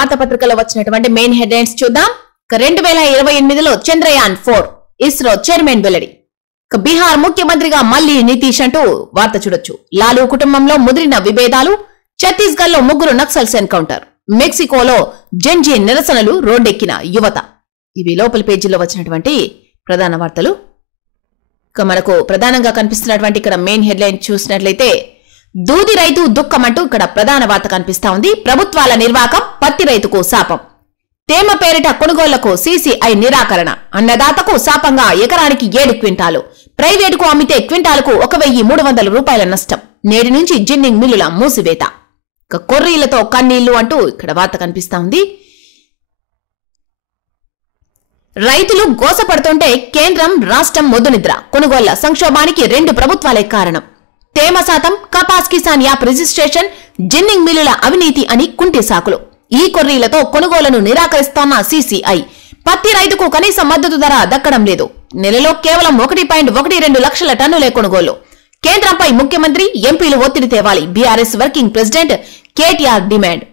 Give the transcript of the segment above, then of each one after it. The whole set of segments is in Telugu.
వార్తాపత్రికలో వచ్చినటువంటి మెయిన్ హెడ్లైన్స్ చూద్దాం. 2028లో చంద్రయాన్ 4 ఇస్రో చైర్మన్ వెల్లడి. బీహార్ ముఖ్యమంత్రిగా మళ్లీ నితీష్ అంటూ వార్త చూడొచ్చు. లాలూ కుటుంబంలో ముదిరిన విభేదాలు, ఛత్తీస్గఢ్ లో 3 నక్సల్స్ ఎన్కౌంటర్, మెక్సికోలో జెన్జీ నిరసనలు, రోడ్డెక్కిన యువత. ఇవి లోపల పేజీలో వచ్చినటువంటి ప్రధాన వార్తలు. మనకు ప్రధానంగా కనిపిస్తున్నటువంటి ఇక్కడ మెయిన్ హెడ్లైన్ చూసినట్లయితే దూది రైతు దుఃఖమంటూ ఇక్కడ ప్రధాన వార్త కనిపిస్తా ఉంది. ప్రభుత్వాల నిర్వాకం పత్తి రైతుకు శాపం. తేమ పేరిట కొనుగోళ్లకు సీసీఐ నిరాకరణ. అన్నదాతకు శాపంగా ఎకరానికి 7 క్వింటాలు, ప్రైవేటుకు అమ్మితే క్వింటాలకు 1300 రూపాయల నష్టం. నేటి నుంచి జిన్నింగ్ మిల్లుల మూసివేత. కొర్రీలతో కన్నీళ్లు అంటూ ఇక్కడ వార్త కనిపిస్తా ఉంది. రైతులు గోసపడుతుంటే కేంద్రం రాష్ట్రం మొద్దునిద్ర. కొనుగోళ్ల సంక్షోభానికి 2 ప్రభుత్వాలే కారణం. తేమ శాతం, Kapas Kisan app registration, ginning మిల్లుల అవినీతి అని కుంటి సాకులు. ఈ కొర్రీలతో కొనుగోళ్లను నిరాకరిస్తోన్న సీసీఐ. పత్తి రైతుకు కనీస మద్దతు ధర దక్కడం లేదు. నెలలో కేవలం 1.12 లక్షల టన్నులే కొనుగోలు. కేంద్రంపై ముఖ్యమంత్రి, ఎంపీలు ఒత్తిడి తేవాలి. BRS working president KTR demand.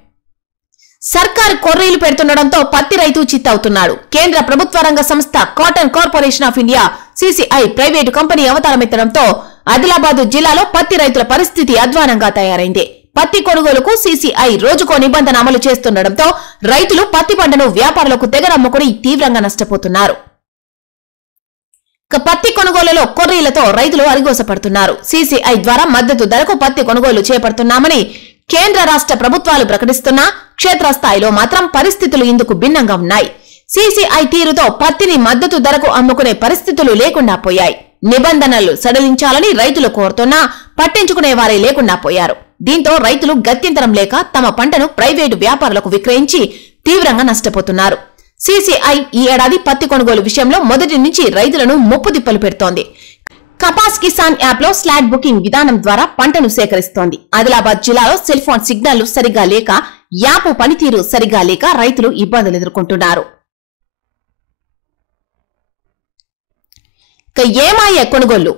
సర్కార్ కొర్రీలు పెడుతుండటంతో పత్తి రైతు చిత్తవుతున్నాడు. కేంద్ర ప్రభుత్వ రంగ సంస్థ cotton corporation of India CCI private company అవతారమెత్తడంతో ఆదిలాబాద్ జిల్లాలో పత్తి రైతుల పరిస్థితి అధ్వానంగా తయారైంది. పత్తి కొనుగోలుకు సీసీఐ రోజుకో నిబంధన అమలు చేస్తుండటంతో రైతులు పత్తి పంటను వ్యాపారులకు తెగరమ్ముకుని తీవ్రంగా నష్టపోతున్నారు. పత్తి కొనుగోలులో కొర్రీలతో రైతులు అరిగోసపడుతున్నారు. సీసీఐ ద్వారా మద్దతు ధరకు పత్తి కొనుగోలు చేపడుతున్నామని కేంద్ర రాష్ట్ర ప్రభుత్వాలు ప్రకటిస్తున్నా క్షేత్రస్థాయిలో మాత్రం పరిస్థితులు ఇందుకు భిన్నంగా ఉన్నాయి. సీసీఐ తీరుతో పత్తిని మద్దతు ధరకు అమ్ముకునే పరిస్థితులు లేకుండా పోయాయి. నిబంధనలు సడలించాలని రైతులు కోరుతున్నా పట్టించుకునే వారే లేకుండా పోయారు. దీంతో రైతులు గత్యంతరం లేక తమ పంటను ప్రైవేటు వ్యాపారులకు విక్రయించి తీవ్రంగా నష్టపోతున్నారు. సీసీఐ ఈ ఏడాది పత్తి కొనుగోలు విషయంలో మొదటి నుంచి రైతులను ముప్పుదిప్పలు పెడుతోంది. కపాస్ కిసాన్ యాప్ లో స్లాట్ బుకింగ్ విధానం ద్వారా పంటను సేకరిస్తోంది. ఆదిలాబాద్ జిల్లాలో సెల్ ఫోన్ సిగ్నల్ సరిగా లేక, యాప్ పనితీరు సరిగా లేక రైతులు ఇబ్బందులు ఎదుర్కొంటున్నారు. ఏమాయ కొనుగోళ్లు,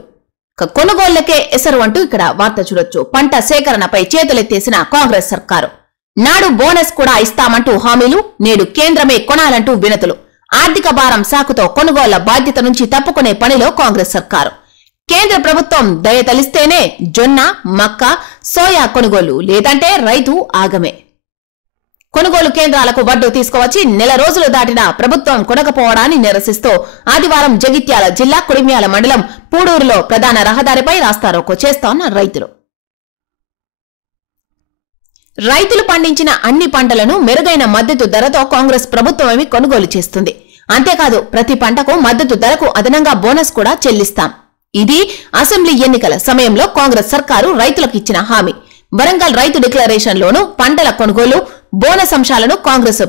కొనుగోళ్లకే ఎసరు అంటూ ఇక్కడ వార్త చూడొచ్చు. పంట సేకరణపై చేతులెత్తేసిన కాంగ్రెస్ సర్కారు. నాడు బోనస్ కూడా ఇస్తామంటూ హామీలు, నేడు కేంద్రమే కొనాలంటూ వినతులు. ఆర్థిక భారం సాకుతో కొనుగోళ్ల బాధ్యత నుంచి తప్పుకునే పనిలో కాంగ్రెస్ సర్కారు. కేంద్ర ప్రభుత్వం దయతలిస్తేనే జొన్న, మక్క, సోయా కొనుగోలు, లేదంటే రైతు ఆగమే. కొనుగోలు కేంద్రాలకు వడ్డు తీసుకువచ్చి నెల రోజులు దాటినా ప్రభుత్వం కొనకపోవడాన్ని నిరసిస్తూ ఆదివారం జగిత్యాల జిల్లా కుడిమ్యాల మండలం పూడూరులో ప్రధాన రహదారిపై రాస్తారోకో చేస్తోన్న రైతులు. రైతులు పండించిన అన్ని పంటలను మెరుగైన మద్దతు ధరతో కాంగ్రెస్ ప్రభుత్వమే కొనుగోలు చేస్తుంది. అంతేకాదు ప్రతి పంటకు మద్దతు ధరకు అదనంగా బోనస్ కూడా చెల్లిస్తాం. ఇది అసెంబ్లీ ఎన్నికల సమయంలో కాంగ్రెస్ సర్కారు రైతులకు ఇచ్చిన హామీ. వరంగల్ రైతు డిక్లరేషన్ లోను పంటల కొనుగోలు, బోనస్ అంశాలను కాంగ్రెస్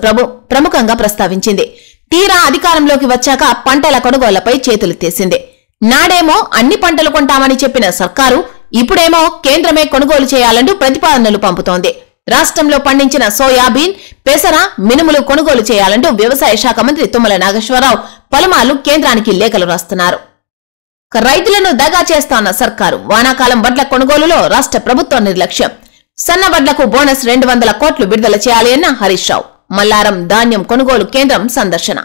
ప్రముఖంగా ప్రస్తావించింది. తీరా అధికారంలోకి వచ్చాక పంటల కొనుగోళ్లపై చేతులెత్తేసింది. నాడేమో అన్ని పంటలు కొంటామని చెప్పిన సర్కారు ఇప్పుడేమో కేంద్రమే కొనుగోలు చేయాలంటూ ప్రతిపాదనలు పంపుతోంది. రాష్ట్రంలో పండించిన సోయాబీన్, పెసర, మినుములు కొనుగోలు చేయాలంటూ వ్యవసాయ శాఖ మంత్రి తుమ్మల నాగేశ్వరరావు పలుమార్లు కేంద్రానికి లేఖలు రాస్తున్నారు. రైతులను దగా చేస్తోన్న సర్కారు. వానాకాలం వడ్ల కొనుగోలులో రాష్ట్ర ప్రభుత్వం నిర్లక్ష్యం. సన్న వడ్లకు బోనస్ 200 కోట్లు విడుదల చేయాలి అన్న హరీష్ రావు. మల్లారం ధాన్యం కొనుగోలు కేంద్రం సందర్శన.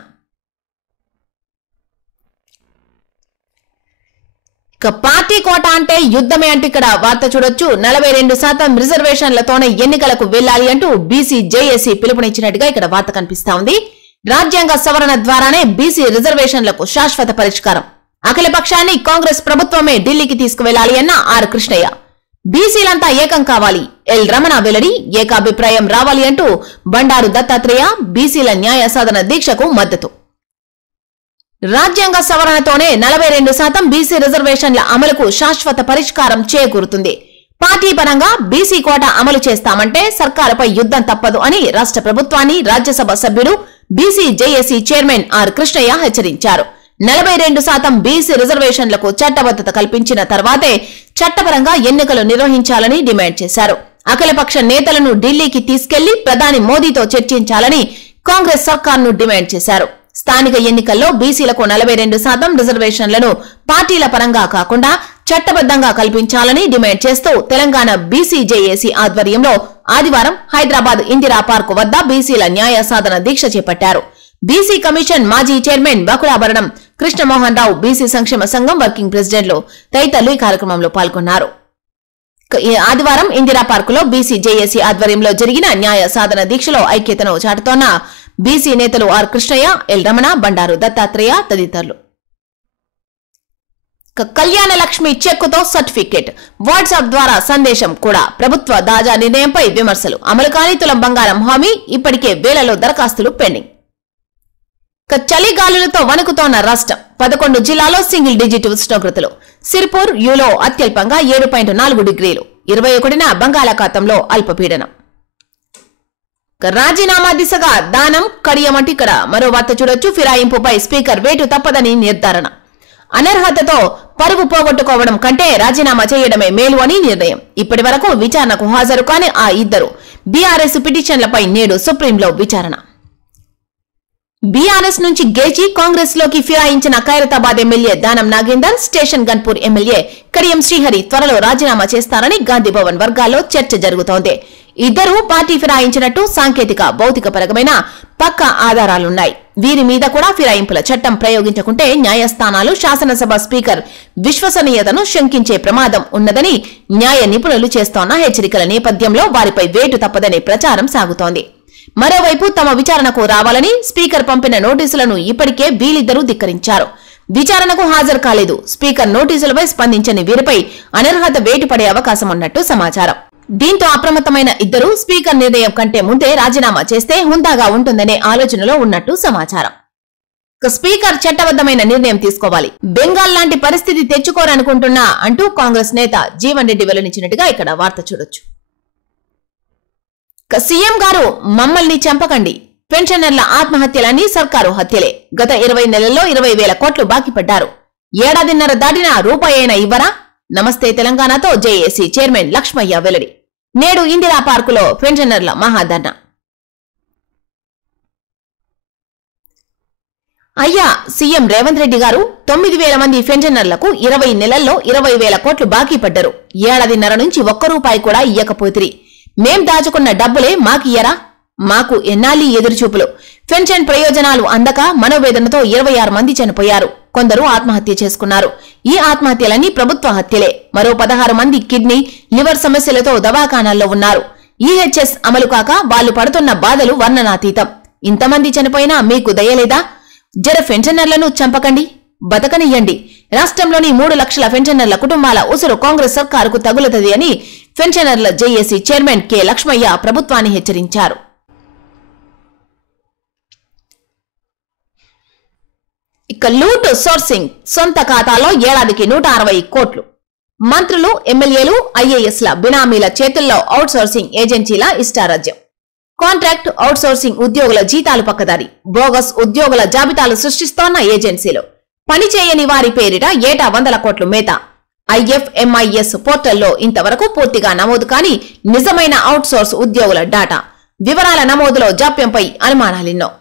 పార్టీ కోట అంటే యుద్ధమే అంటూ ఇక్కడ వార్త చూడొచ్చు. 42% రిజర్వేషన్లతోనే ఎన్నికలకు వెళ్లాలి అంటూ బీసీ జేఏసీ పిలుపునిచ్చినట్టుగా ఇక్కడ వార్త కనిపిస్తా ఉంది. రాజ్యాంగ సవరణ ద్వారానే బీసీ రిజర్వేషన్లకు శాశ్వత పరిష్కారం. అఖిలపక్షాన్ని కాంగ్రెస్ ప్రభుత్వమే ఢిల్లీకి తీసుకువెళ్లాలి అన్న ఆర్ కృష్ణయ్య. బీసీలంతా ఏకం కావాలి, ఎల్ రమణ వెల్లడి. ఏకాభిప్రాయం రావాలి అంటూ బండారు దత్తాత్రేయ బీసీల న్యాయ సాధన దీక్షకు మద్దతు. రాజ్యాంగ సవరణతోనే 42% బీసీ రిజర్వేషన్ల అమలుకు శాశ్వత పరిష్కారం చేకూరుతుంది. పార్టీ పరంగా బీసీ కోట అమలు చేస్తామంటే సర్కారుపై యుద్ధం తప్పదు అని రాష్ట్ర ప్రభుత్వాన్ని రాజ్యసభ సభ్యుడు BC JAC chairman R Krishnaiah హెచ్చరించారు. 42% బీసీ రిజర్వేషన్లకు చట్టబద్దత కల్పించిన తర్వాతే చట్టపరంగా ఎన్నికలు నిర్వహించాలని డిమాండ్ చేశారు. అఖిలపక్ష నేతలను ఢిల్లీకి తీసుకెళ్లి ప్రధాని మోదీతో చర్చించాలని కాంగ్రెస్ సర్కార్ను డిమాండ్ చేశారు. స్థానిక ఎన్నికల్లో బీసీలకు 42% రిజర్వేషన్లను పార్టీల పరంగా కాకుండా చట్టబద్దంగా కల్పించాలని డిమాండ్ చేస్తూ తెలంగాణ బీసీ జేఏసీ ఆధ్వర్యంలో ఆదివారం హైదరాబాద్ ఇందిరా పార్క్ వద్ద బీసీల న్యాయ సాధన దీక్ష చేపట్టారు. బీసీ కమిషన్ మాజీ చైర్మన్ బకుళాభరణం కృష్ణమోహన్ రావు, బీసీ సంక్షేమ సంఘం వర్కింగ్ ప్రెసిడెంట్లు తదితరులు ఈ కార్యక్రమంలో పాల్గొన్నారు. ఆదివారం ఇందిరా పార్క్ లో బీసీ జేఏసీ ఆధ్వర్యంలో జరిగిన న్యాయ సాధన దీక్షలో ఐక్యతను చాటుతోన్న బీసీ నేతలు ఆర్ కృష్ణయ్య, ఎల్ రమణ, బండారు దత్తాత్రేయ తదితరులు. కళ్యాణ లక్ష్మి చెక్కుతో సర్టిఫికేట్, వాట్సాప్ ద్వారా సందేశం కూడా. ప్రభుత్వ తాజా నిర్ణయంపై విమర్శలు. అమలు కాని తులం బంగారం హామీ, ఇప్పటికే వేలలో దరఖాస్తులు పెండింగ్. చలిగాలులతో వణుకుతోన్న రాష్ట్రం. 11 జిల్లాలో సింగిల్ డిజిట్ ఉష్ణోగ్రతలు. సిర్పూర్ యూలో అత్యల్పంగా 7.4 డిగ్రీలు. 21న బంగాళాఖాతంలో అల్పపీడనం. రాజీనామా దిశగా దానం కడియమంటి ఇక్కడ మరో వార్త చూడొచ్చు. ఫిరాయింపుపై స్పీకర్ వేటు తప్పదని నిర్ధారణ. అనర్హతతో పరువు పోగొట్టుకోవడం కంటే రాజీనామా చేయడమే మేలు అని నిర్ణయం. ఇప్పటి వరకు విచారణకు హాజరు కాని ఆ ఇద్దరు బీఆర్ఎస్ పిటిషన్లపై నేడు సుప్రీంలో విచారణ. బీఆర్ఎస్ నుంచి గెలిచి కాంగ్రెస్ లోకి ఫిరాయించిన Khairatabad MLA Danam Nagender, station Ghanpur MLA Kadiyam Srihari త్వరలో రాజీనామా చేస్తారని గాంధీభవన్ వర్గాల్లో చర్చ జరుగుతోంది. ఇద్దరూ పార్టీ ఫిరాయించినట్టు సాంకేతిక, భౌతికపరమైన పక్కా ఆధారాలున్నాయి. వీరి మీద కూడా ఫిరాయింపుల చట్టం ప్రయోగించకుంటే న్యాయస్థానాలు, శాసనసభ స్పీకర్ విశ్వసనీయతను శంకించే ప్రమాదం ఉన్నదని న్యాయ నిపుణులు చేస్తోన్న హెచ్చరికల నేపథ్యంలో వారిపై వేటు తప్పదనే ప్రచారం సాగుతోంది. మరోవైపు తమ విచారణకు రావాలని స్పీకర్ పంపిన నోటీసులను ఇప్పటికే వీళ్ళిద్దరూ ధిక్కరించారు. విచారణకు హాజరు కాలేదు. స్పీకర్ నోటీసులపై స్పందించని వీరిపై అనర్హత వేటు పడే అవకాశం ఉన్నట్టు సమాచారం. దీంతో అప్రమత్తమైన ఇద్దరు స్పీకర్ నిర్ణయం కంటే ముందే రాజీనామా చేస్తే హుందాగా ఉంటుందనే ఆలోచనలో ఉన్నట్టు సమాచారం. స్పీకర్ చట్టబద్దమైన నిర్ణయం తీసుకోవాలి, బెంగాల్ లాంటి పరిస్థితి తెచ్చుకోరనుకుంటున్నా అంటూ కాంగ్రెస్ నేత జీవన్ రెడ్డి వెల్లడించినట్టుగా ఇక్కడ వార్త చూడొచ్చు. సీఎం గారు మమ్మల్ని చంపకండి, పెన్షనర్ల ఆత్మహత్యలన్నీ సర్కారు హత్యలే. గత 20 నెలల్లో 20,000 కోట్లు బాకీ పడ్డారు. ఏడాదిన్నర దాటినా రూపాయి అయినా ఇవ్వరా? నమస్తే తెలంగాణతో జేఏసీ చైర్మన్ లక్ష్మయ్య వెల్లడి. నేడు ఇందిరా పార్కులో పెన్షనర్ల మహాధర్నా. అయ్యా సీఎం రేవంత్ రెడ్డి గారు 9,000 మంది పెన్షనర్లకు 20 నెలల్లో 20,000 కోట్లు బాకీ పడ్డారు. ఏడాదిన్నర నుంచి ఒక్క రూపాయి కూడా ఇయ్యకపోతిరి. మేం దాచుకున్న డబ్బులే మాకియ్యరా? మాకు ఎన్నాళ్ళీ ఎదురుచూపులు. పెన్షన్ ప్రయోజనాలు అందక మనోవేదనతో 26 మంది చనిపోయారు. కొందరు ఆత్మహత్య చేసుకున్నారు. ఈ ఆత్మహత్యలన్నీ ప్రభుత్వ హత్యలే. మరో 16 మంది కిడ్నీ, లివర్ సమస్యలతో దవాఖానాల్లో ఉన్నారు. ఈహెచ్ఎస్ అమలు కాక వాళ్లు పడుతున్న బాధలు వర్ణనాతీతం. ఇంతమంది చనిపోయినా మీకు దయలేదా? జర పెన్షనర్లను చంపకండి, బతకనియ్యండి. రాష్ట్రంలోని 3 లక్షల పెన్షనర్ల కుటుంబాల ఉసురు కాంగ్రెస్ సర్కారుకు తగులుతుంది అని పెన్షనర్ల జేఏసీ చైర్మన్ కె లక్ష్మయ్య ప్రభుత్వాన్ని హెచ్చరించారు. ఇక లూట్ సోర్సింగ్, సొంత ఖాతాలో ఏడాదికి 160 కోట్లు. మంత్రులు, ఎమ్మెల్యేలు, ఐఏఎస్ల బినామీల చేతుల్లో అవుట్ సోర్సింగ్ ఏజెన్సీల ఇష్టారాజ్యం. కాంట్రాక్ట్ అవుట్ సోర్సింగ్ ఉద్యోగుల జీతాలు పక్కదారి, బోగస్ ఉద్యోగుల జాబితాలు సృష్టిస్తోన్న ఏజెన్సీలు. పనిచేయని వారి పేరిట ఏటా 100 కోట్లు మేత. IFMIS పోర్టల్లో ఇంతవరకు పూర్తిగా నమోదు కాని నిజమైన అవుట్ సోర్స్ ఉద్యోగుల డాటా, వివరాల నమోదులో జాప్యంపై అనుమానాలెన్నో.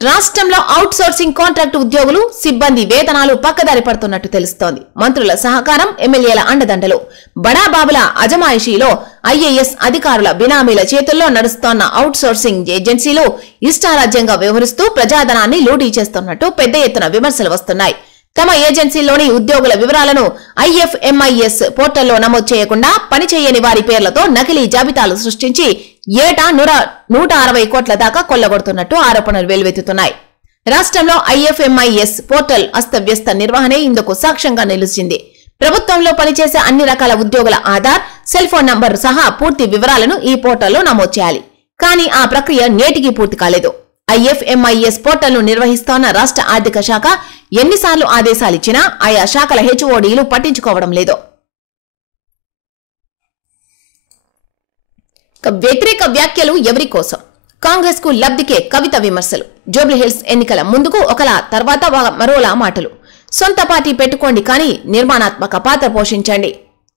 రాష్ట్రంలో అవుట్ సోర్సింగ్ కాంట్రాక్టు ఉద్యోగులు, సిబ్బంది వేతనాలు పక్కదారి పడుతున్నట్టు తెలుస్తోంది. మంత్రుల సహకారం, ఎమ్మెల్యేల అండదండలు, బడాబాబుల అజమాయిషీలో ఐఏఎస్ అధికారుల బినామీల చేతుల్లో నడుస్తోన్న అవుట్ సోర్సింగ్ ఏజెన్సీలు ఇష్టారాజ్యంగా వ్యవహరిస్తూ ప్రజాధనాన్ని లూటీ చేస్తున్నట్టు పెద్ద ఎత్తున విమర్శలు వస్తున్నాయి. తమ ఏజెన్సీలోని ఉద్యోగుల వివరాలను IFMIS పోర్టల్లో నమోదు చేయకుండా పనిచేయని వారి పేర్లతో నకిలీ జాబితాలు సృష్టించి ఏటా 160 కోట్ల దాకా కొల్లగొడుతున్నట్టు ఆరోపణలు వెలువెత్తుతున్నాయి. రాష్ట్రంలో IFMIS పోర్టల్ అస్తవ్యస్త నిర్వహణే ఇందుకు సాక్ష్యంగా నిలిచింది. ప్రభుత్వంలో పనిచేసే అన్ని రకాల ఉద్యోగుల ఆధార్, సెల్ ఫోన్ నంబర్ సహా పూర్తి వివరాలను ఈ పోర్టల్లో నమోదు చేయాలి. కానీ ఆ ప్రక్రియ నేటికి పూర్తి కాలేదు. IFMIS పోర్టల్ను నిర్వహిస్తోన్న రాష్ట్ర ఆర్థిక శాఖ ఎన్నిసార్లు ఆదేశాలిచ్చినా ఆయా శాఖల HODలు పట్టించుకోవడం లేదు. వ్యతిరేక వ్యాఖ్యలు ఎవరి కోసం? కాంగ్రెస్ కు లబ్ధికే కవిత విమర్శలు. జూబ్లీహిల్స్ ఎన్నికల ముందుకు ఒకలా, తర్వాత మరోలా మాటలు. సొంత పార్టీ పెట్టుకోండి కానీ నిర్మాణాత్మక పాత్ర పోషించండి.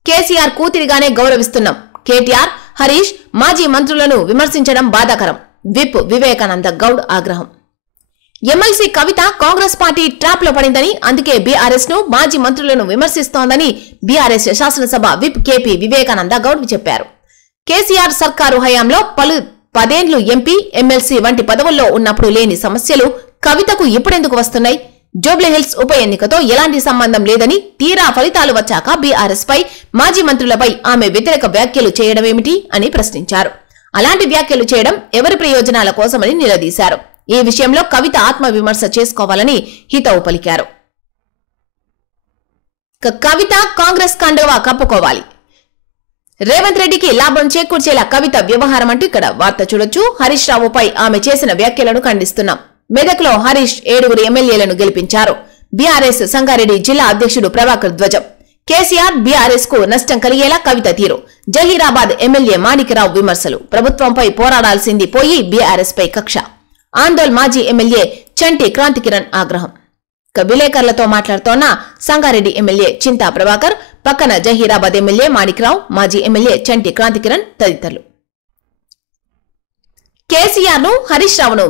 కేసీఆర్ కూతురిగానే గౌరవిస్తున్నాం. కేటీఆర్, హరీష్ మాజీ మంత్రులను విమర్శించడం బాధాకరం. విప్ వివేకానంద గౌడ్ ఆగ్రహం. ఎమ్మెల్సీ కవిత కాంగ్రెస్ పార్టీ ట్రాప్ లో పడిందని, అందుకే బీఆర్ఎస్ ను, మాజీ మంత్రులను విమర్శిస్తోందని బీఆర్ఎస్ శాసనసభ విప్ కేపీ వివేకానంద గౌడ్ చెప్పారు. కేసీఆర్ సర్కారు హయాంలో పదేండ్లు ఎంపీ ఎమ్మెల్సీ వంటి పదవుల్లో ఉన్నప్పుడు లేని సమస్యలు కవితకు ఇప్పుడెందుకు వస్తున్నాయి? జూబ్లీహిల్స్ ఉప ఎన్నికతో ఎలాంటి సంబంధం లేదని తీరా ఫలితాలు వచ్చాక బీఆర్ఎస్ పై మాజీ మంత్రులపై ఆమె వ్యతిరేక వ్యాఖ్యలు చేయడమేమిటి అని ప్రశ్నించారు. అలాంటి వ్యాఖ్యలు చేయడం ఎవరి ప్రయోజనాల కోసమని నిలదీశారు. ఈ విషయంలో కవిత ఆత్మవిమర్శ చేసుకోవాలని హితవు పలికారు. కవిత కాంగ్రెస్ కండువా కప్పుకోవాలి. రేవంత్ రెడ్డికి లాభం చేకూర్చేలా కవిత వ్యవహారం అంటూ ఇక్కడ వార్త చూడొచ్చు. హరీష్ రావుపై ఆమె చేసిన వ్యాఖ్యలను ఖండిస్తున్నాం. మెదక్లో హరీష్ 7 ఎమ్మెల్యేలను గెలిపించారు. బీఆర్ఎస్ సంగారెడ్డి జిల్లా అధ్యక్షుడు ప్రభాకర్ ధ్వజం. కేసీఆర్ బీఆర్ఎస్ కు నష్టం కలిగేలా కవిత తీరు. జహీరాబాద్ ఎమ్మెల్యే మాణిక్రావు విమర్శలు. ప్రభుత్వంపై పోరాడాల్సింది పోయి బీఆర్ఎస్ పై కక్ష. ఆందోళ్ మాజీ ఎమ్మెల్యే చంటి క్రాంతికిరణ్ ఆగ్రహం. విలేకరులతో మాట్లాడుతోన్న సంగారెడ్డి ఎమ్మెల్యే చింతా ప్రభాకర్, పక్కన జహీరాబాద్ ఎమ్మెల్యే మాణిక్రావు, మాజీ ఎమ్మెల్యే చంటి క్రాంతికిరణ్ తదితరులు. కేసీఆర్ ను హరీష్ రావును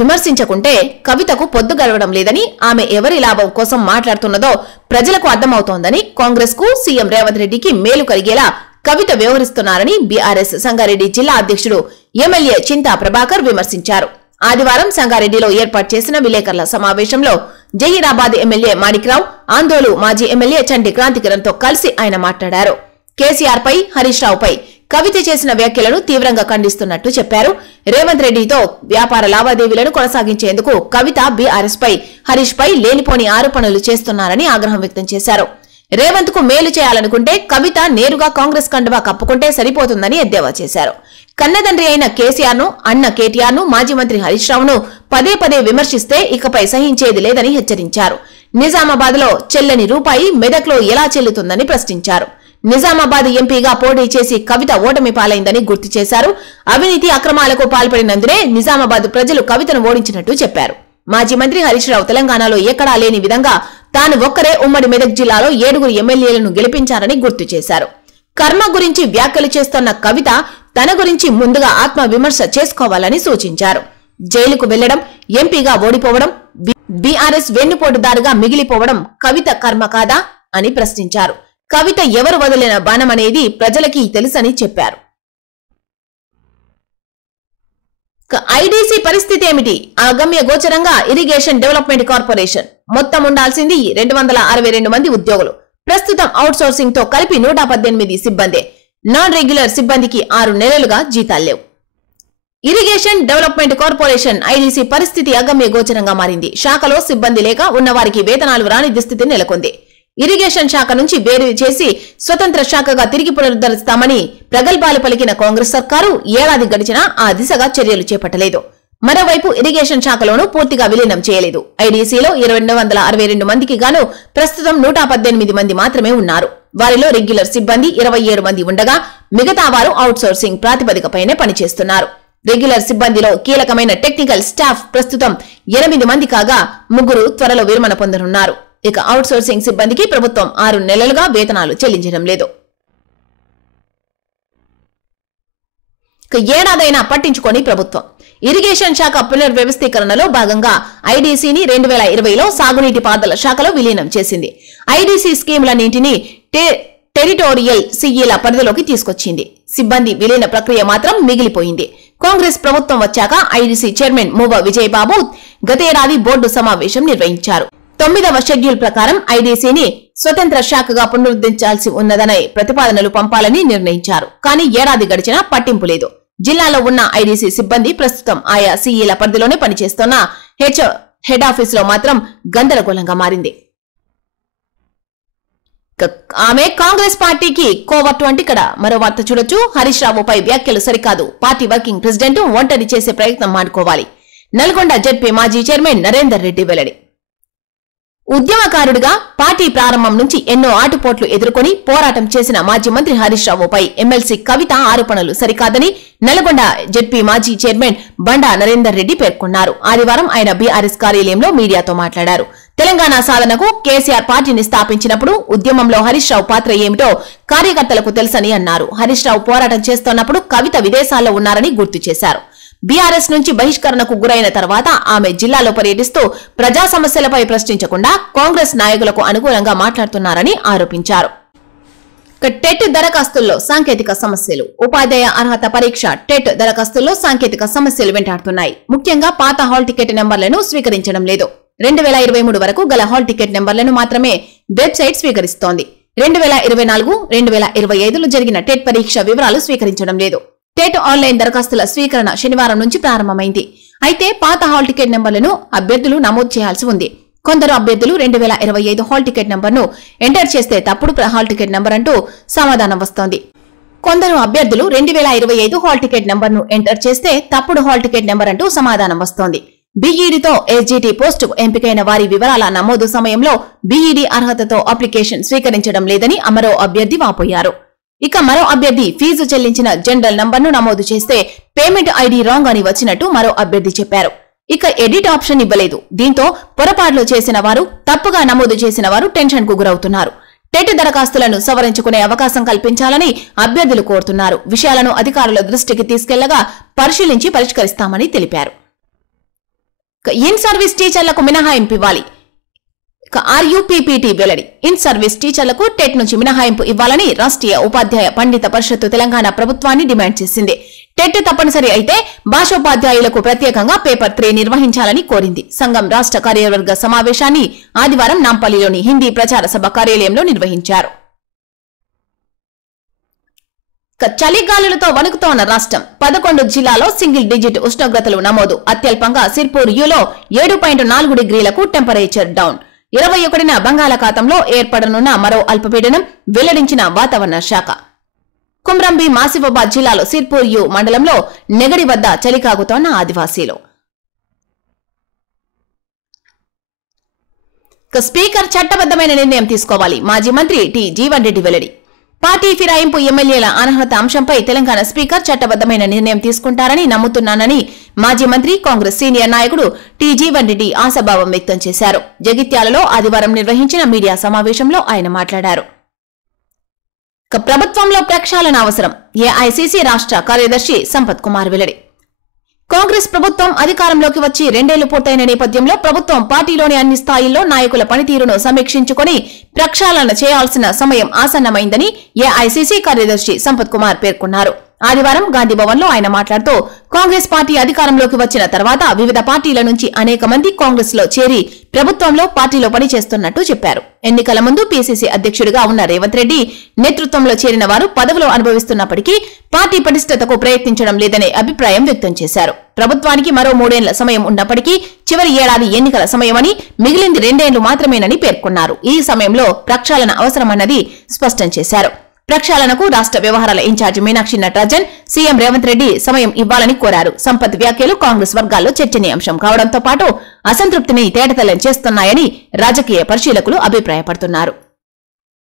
విమర్శించకుంటే కవితకు పొద్దు గడవడం లేదని, ఆమె ఎవరి లాభం కోసం మాట్లాడుతున్నదో ప్రజలకు అర్థమవుతోందని, కాంగ్రెస్ కు సీఎం రేవంత్ రెడ్డికి మేలు కలిగేలా కవిత వ్యవహరిస్తున్నారని బీఆర్ఎస్ సంగారెడ్డి జిల్లా అధ్యక్షుడు ఎమ్మెల్యే చింతా ప్రభాకర్ విమర్శించారు. ఆదివారం సంగారెడ్డిలో ఏర్పాటు చేసిన విలేకరుల సమావేశంలో జహీరాబాద్ ఎమ్మెల్యే మాణిక్రావు, ఆందోళు మాజీ ఎమ్మెల్యే చంటి క్రాంతికిరణ్ తో కలిసి ఆయన మాట్లాడారు. కేసీఆర్ పై హరీష్ రావుపై కవిత చేసిన వ్యాఖ్యలను తీవ్రంగా ఖండిస్తున్నట్టు చెప్పారు. రేవంత్ రెడ్డితో వ్యాపార లావాదేవీలను కొనసాగించేందుకు కవిత బీఆర్ఎస్ పై హరీష్ పై లేనిపోని ఆరోపణలు చేస్తున్నారని ఆగ్రహం వ్యక్తం చేశారు. రేవంత్ కు మేలు చేయాలనుకుంటే కవిత నేరుగా కాంగ్రెస్ కండువా కప్పుకుంటే సరిపోతుందని ఎద్దేవా చేశారు. కన్నతండ్రి అయిన కేసీఆర్ ను, అన్న కేటీఆర్ ను, మాజీ మంత్రి హరీష్ రావును పదే పదే విమర్శిస్తే ఇకపై సహించేది లేదని హెచ్చరించారు. నిజామాబాద్ లో చెల్లని రూపాయి మెదక్లో ఎలా చెల్లుతుందని ప్రశ్నించారు. నిజామాబాద్ ఎంపీగా పోటీ చేసి కవిత ఓటమి పాలైందని గుర్తు చేశారు. అవినీతి అక్రమాలకు పాల్పడినందునే నిజామాబాద్ ప్రజలు కవితను ఓడించినట్టు చెప్పారు. మాజీ మంత్రి హరీష్ రావు తెలంగాణలో ఎక్కడా లేని విధంగా తాను ఒక్కరే ఉమ్మడి మెదక్ జిల్లాలో 7 ఎమ్మెల్యేలను గెలిపించారని గుర్తు చేశారు. కర్మ గురించి వ్యాఖ్యలు చేస్తోన్న కవిత తన గురించి ముందుగా ఆత్మ విమర్శ చేసుకోవాలని సూచించారు. జైలుకు వెళ్లడం, ఎంపీగా ఓడిపోవడం, బీఆర్ఎస్ వెన్నుపోటుదారుగా మిగిలిపోవడం కవిత కర్మ కాదా అని ప్రశ్నించారు. కవిత ఎవరు వదిలిన బాణమనేది ప్రజలకి తెలుసని చెప్పారు. ఐడీసీ పరిస్థితి ఏమిటి? అగమ్య గోచరంగా ఇరిగేషన్ డెవలప్మెంట్ కార్పొరేషన్ మొత్తం ఉండాల్సింది 262 మంది ఉద్యోగులు. ప్రస్తుతం అవుట్ సోర్సింగ్ తో కలిపి 118 సిబ్బంది. నాన్ రెగ్యులర్ సిబ్బందికి 6 నెలలుగా జీతాలు లేవు. ఇరిగేషన్ డెవలప్మెంట్ కార్పొరేషన్ ఐడీసీ పరిస్థితి అగమ్య గోచరంగా మారింది. శాఖలో సిబ్బంది లేక ఉన్నవారికి వేతనాలు రాని దుస్థితి నెలకొంది. ఇరిగేషన్ శాఖ నుంచి వేరు చేసి స్వతంత్ర శాఖగా తిరిగి పునరుద్ధరిస్తామని ప్రగల్భాలు పలికిన కాంగ్రెస్ సర్కారు ఏడాది గడిచినా ఆ దిశగా చర్యలు చేపట్టలేదు. మరోవైపు ఇరిగేషన్ శాఖలోనూ పూర్తిగా విలీనం చేయలేదు. ఐడీసీలో 262 మందికి గాను ప్రస్తుతం 118 మంది మాత్రమే ఉన్నారు. వారిలో రెగ్యులర్ సిబ్బంది 27 మంది ఉండగా మిగతా వారు అవుట్ సోర్సింగ్ ప్రాతిపదికపైనే పనిచేస్తున్నారు. రెగ్యులర్ సిబ్బందిలో కీలకమైన టెక్నికల్ స్టాఫ్ ప్రస్తుతం 8 మంది కాగా 3 త్వరలో విరమణ పొందనున్నారు. ఇక అవుట్ సోర్సింగ్ సిబ్బందికి ప్రభుత్వం 6 నెలలుగా వేతనాలు చెల్లించడం లేదు. ఏడాదైనా పట్టించుకొని ప్రభుత్వం ఇరిగేషన్ శాఖ పునర్వ్యవస్థీకరణలో భాగంగా ఐడీసీని 2020లో సాగునీటి పారుదల శాఖలో విలీనం చేసింది. ఐడీసీ స్కీములన్నింటినీ టెరిటోరియల్ సీఈల పరిధిలోకి తీసుకొచ్చింది. సిబ్బంది విలీన ప్రక్రియ మాత్రం మిగిలిపోయింది. కాంగ్రెస్ ప్రభుత్వం వచ్చాక ఐడీసీ చైర్మన్ మువ్వ విజయబాబు గతేడాది బోర్డు సమావేశం నిర్వహించారు. 9వ షెడ్యూల్ ప్రకారం ఐడీసీని స్వతంత్ర శాఖగా పునరుద్ధరించాల్సి ఉన్నదనే ప్రతిపాదనలు పంపాలని నిర్ణయించారు. కానీ ఏడాది గడిచినా పట్టింపు లేదు. జిల్లాలో ఉన్న ఐడీసీ సిబ్బంది ప్రస్తుతం ఆయా సీఈల పరిధిలోనే పనిచేస్తున్న హెడ్ ఆఫీసులో మాత్రం గందరగోళంగా మారింది. ఆమె కాంగ్రెస్ పార్టీకి కోవట్టు అంటే ఇక్కడ మరో వార్త చూడొచ్చు. హరీష్ రావుపై వ్యాఖ్యలు సరికాదు. పార్టీ వర్కింగ్ ప్రెసిడెంట్ ఒంటరి చేసే ప్రయత్నం మానుకోవాలి. నల్గొండ జెడ్పీ మాజీ చైర్మన్ నరేందర్ రెడ్డి వెల్లడి. ఉద్యమకారుడిగా పార్టీ ప్రారంభం నుంచి ఎన్నో ఆటుపోట్లు ఎదుర్కొని పోరాటం చేసిన మాజీ మంత్రి హరీష్ రావుపై ఎమ్మెల్సీ కవిత ఆరోపణలు సరికాదని నల్గొండ జెడ్పీ మాజీ చైర్మన్ బండా నరేందర్ రెడ్డి పేర్కొన్నారు. ఆదివారం ఆయన బీఆర్ఎస్ కార్యాలయంలో మీడియాతో మాట్లాడారు. తెలంగాణ సాధనకు కేసీఆర్ పార్టీని స్థాపించినప్పుడు ఉద్యమంలో హరీష్ రావు పాత్ర ఏమిటో కార్యకర్తలకు తెలుసని అన్నారు. హరీష్ రావు పోరాటం చేస్తున్నప్పుడు కవిత విదేశాల్లో ఉన్నారని గుర్తు చేశారు. బీఆర్ఎస్ నుంచి బహిష్కరణకు గురైన తర్వాత ఆమె జిల్లాలో పర్యటిస్తూ ప్రజా సమస్యలపై ప్రశ్నించకుండా కాంగ్రెస్ నాయకులకు అనుకూలంగా మాట్లాడుతున్నారని ఆరోపించారు. టెట్ దరఖాస్తుల్లో సాంకేతిక సమస్యలు. ఉపాధ్యాయ అర్హత పరీక్ష టెట్ దరఖాస్తుల్లో సాంకేతిక సమస్యలు వెంటాడుతున్నాయి. ముఖ్యంగా పాత హాల్ టికెట్ నెంబర్లను స్వీకరించడం లేదు. 2023 వరకు గల హాల్ టికెట్ నెంబర్లను మాత్రమే వెబ్సైట్ స్వీకరిస్తోంది. 2024, 2025లో జరిగిన టెట్ పరీక్ష వివరాలు స్వీకరించడం లేదు. టెట్ ఆన్లైన్ దరఖాస్తుల స్వీకరణ శనివారం నుంచి ప్రారంభమైంది. అయితే పాత హాల్ టికెట్ నెంబర్లను అభ్యర్థులు నమోదు చేయాల్సి ఉంది. కొందరు అభ్యర్థులు 2025 హాల్ టికెట్ నెంబర్ను ఎంటర్ చేస్తే తప్పుడు హాల్ టికెట్ నెంబర్ అంటూ సమాధానం వస్తోంది. కొందరు అభ్యర్థులు 2025 హాల్ టికెట్ నెంబర్ను ఎంటర్ చేస్తే తప్పుడు హాల్ టికెట్ నెంబర్ అంటూ సమాధానం వస్తోంది. బీఈడీతో ఎస్జీటీ పోస్టుకు ఎంపికైన వారి వివరాల నమోదు సమయంలో బీఈడీ అర్హతతో అప్లికేషన్ స్వీకరించడం లేదని మరో అభ్యర్థి వాపోయారు. ఇక మరో అభ్యర్థి ఫీజు చెల్లించిన జనరల్ నంబర్ను నమోదు చేస్తే పేమెంట్ ఐడి రాంగ్ అని వచ్చినట్టు మరో అభ్యర్థి చెప్పారు. ఇక ఎడిట్ ఆప్షన్ ఇవ్వలేదు. దీంతో పొరపాట్లు చేసిన వారు, తప్పుగా నమోదు చేసిన వారు టెన్షన్ కు గురవుతున్నారు. టెట్ దరఖాస్తులను సవరించుకునే అవకాశం కల్పించాలని అభ్యర్థులు కోరుతున్నారు. విషయాలను అధికారుల దృష్టికి తీసుకెళ్లగా పరిశీలించి పరిష్కరిస్తామని తెలిపారు. ఇన్ సర్వీస్ టీచర్లకు మినహాయింపు ఇవ్వాలి. ఆర్యూపీపీటీ వెల్లడి. ఇన్ సర్వీస్ టీచర్లకు టెట్ నుంచి మినహాయింపు ఇవ్వాలని రాష్ట్రీయ ఉపాధ్యాయ పండిత పరిషత్తు తెలంగాణ ప్రభుత్వాన్ని డిమాండ్ చేసింది. టెట్ తప్పనిసరి అయితే భాషోపాధ్యాయులకు ప్రత్యేకంగా పేపర్ 3 నిర్వహించాలని కోరింది. సంఘం రాష్ట్ర కార్యవర్గ సమావేశాన్ని ఆదివారం నాంపల్లిలోని హిందీ ప్రచార సభ కార్యాలయంలో నిర్వహించారు. చలిగాలులతో వణుకుతోన్న రాష్ట్రం. 11 జిల్లాలో సింగిల్ డిజిట్ ఉష్ణోగ్రతలు నమోదు. అత్యల్పంగా సిర్పూర్ యూలో 7.4 డిగ్రీలకు టెంపరేచర్ డౌన్. 21న బంగాళాఖాతంలో ఏర్పడనున్న మరో అల్పపీడనం వెల్లడించిన వాతావరణ శాఖ. కుమ్రంబి మాసిఫాబాద్ జిల్లాలో సిర్పూర్ యు మండలంలో నెగడి వద్ద చలికాగుతోన్న ఆదివాసీలు. స్పీకర్ చట్టబద్దమైన నిర్ణయం తీసుకోవాలి. మాజీ మంత్రి టి జీవన్ రెడ్డి వెల్లడి. పార్టీ ఫిరాయింపు ఎమ్మెల్యేల అనర్హత అంశంపై తెలంగాణ స్పీకర్ చట్టబద్దమైన నిర్ణయం తీసుకుంటారని నమ్ముతున్నానని మాజీ మంత్రి, కాంగ్రెస్ సీనియర్ నాయకుడు టి జీవన్ రెడ్డి ఆశాభావం వ్యక్తం చేశారు. జగిత్యాలలో ఆదివారం నిర్వహించిన మీడియా సమావేశంలో ఆయన మాట్లాడారు. ప్రభుత్వంలో ప్రక్షాళన అవసరం. ఏఐసీసీ రాష్ట్ర కార్యదర్శి సంపత్ కుమార్ వెల్లడి. కాంగ్రెస్ ప్రభుత్వం అధికారంలోకి వచ్చి 2 ఏళ్లు పూర్తయిన నేపథ్యంలో ప్రభుత్వం పార్టీలోని అన్ని స్థాయిల్లో నాయకుల పనితీరును సమీక్షించుకుని ప్రక్షాళన చేయాల్సిన సమయం ఆసన్నమైందని ఏఐసీసీ కార్యదర్శి సంపత్ కుమార్ పేర్కొన్నారు. ఆదివారం గాంధీభవన్ లో ఆయన మాట్లాడుతూ కాంగ్రెస్ పార్టీ అధికారంలోకి వచ్చిన తర్వాత వివిధ పార్టీల నుంచి అనేక మంది కాంగ్రెస్ లో చేరి ప్రభుత్వంలో పార్టీలో పనిచేస్తున్నట్టు చెప్పారు. ఎన్నికల ముందు పీసీసీ అధ్యక్షుడిగా ఉన్న రేవంత్ రెడ్డి నేతృత్వంలో చేరిన వారు పదవులు అనుభవిస్తున్నప్పటికీ పార్టీ పటిష్టతకు ప్రయత్నించడం లేదనే అభిప్రాయం వ్యక్తం చేశారు. ప్రభుత్వానికి మరో 3 ఏళ్ల సమయం ఉన్నప్పటికీ చివరి ఏడాది ఎన్నికల సమయమని, మిగిలింది 2 ఏళ్లు మాత్రమేనని పేర్కొన్నారు. ఈ సమయంలో ప్రక్షాళన అవసరమన్నది స్పష్టం చేశారు. ప్రక్షాళనకు రాష్ట్ర వ్యవహారాల ఇన్ఛార్జి మీనాక్షి నటరాజన్ సీఎం రేవంత్ రెడ్డి సమయం ఇవ్వాలని కోరారు. సంపత్ వ్యాఖ్యలు కాంగ్రెస్ వర్గాల్లో చర్చనీయాంశం కావడంతో పాటు అసంతృప్తిని తేటతెల్లం చేస్తున్నాయని రాజకీయ పరిశీలకులు అభిప్రాయపడుతున్నారు.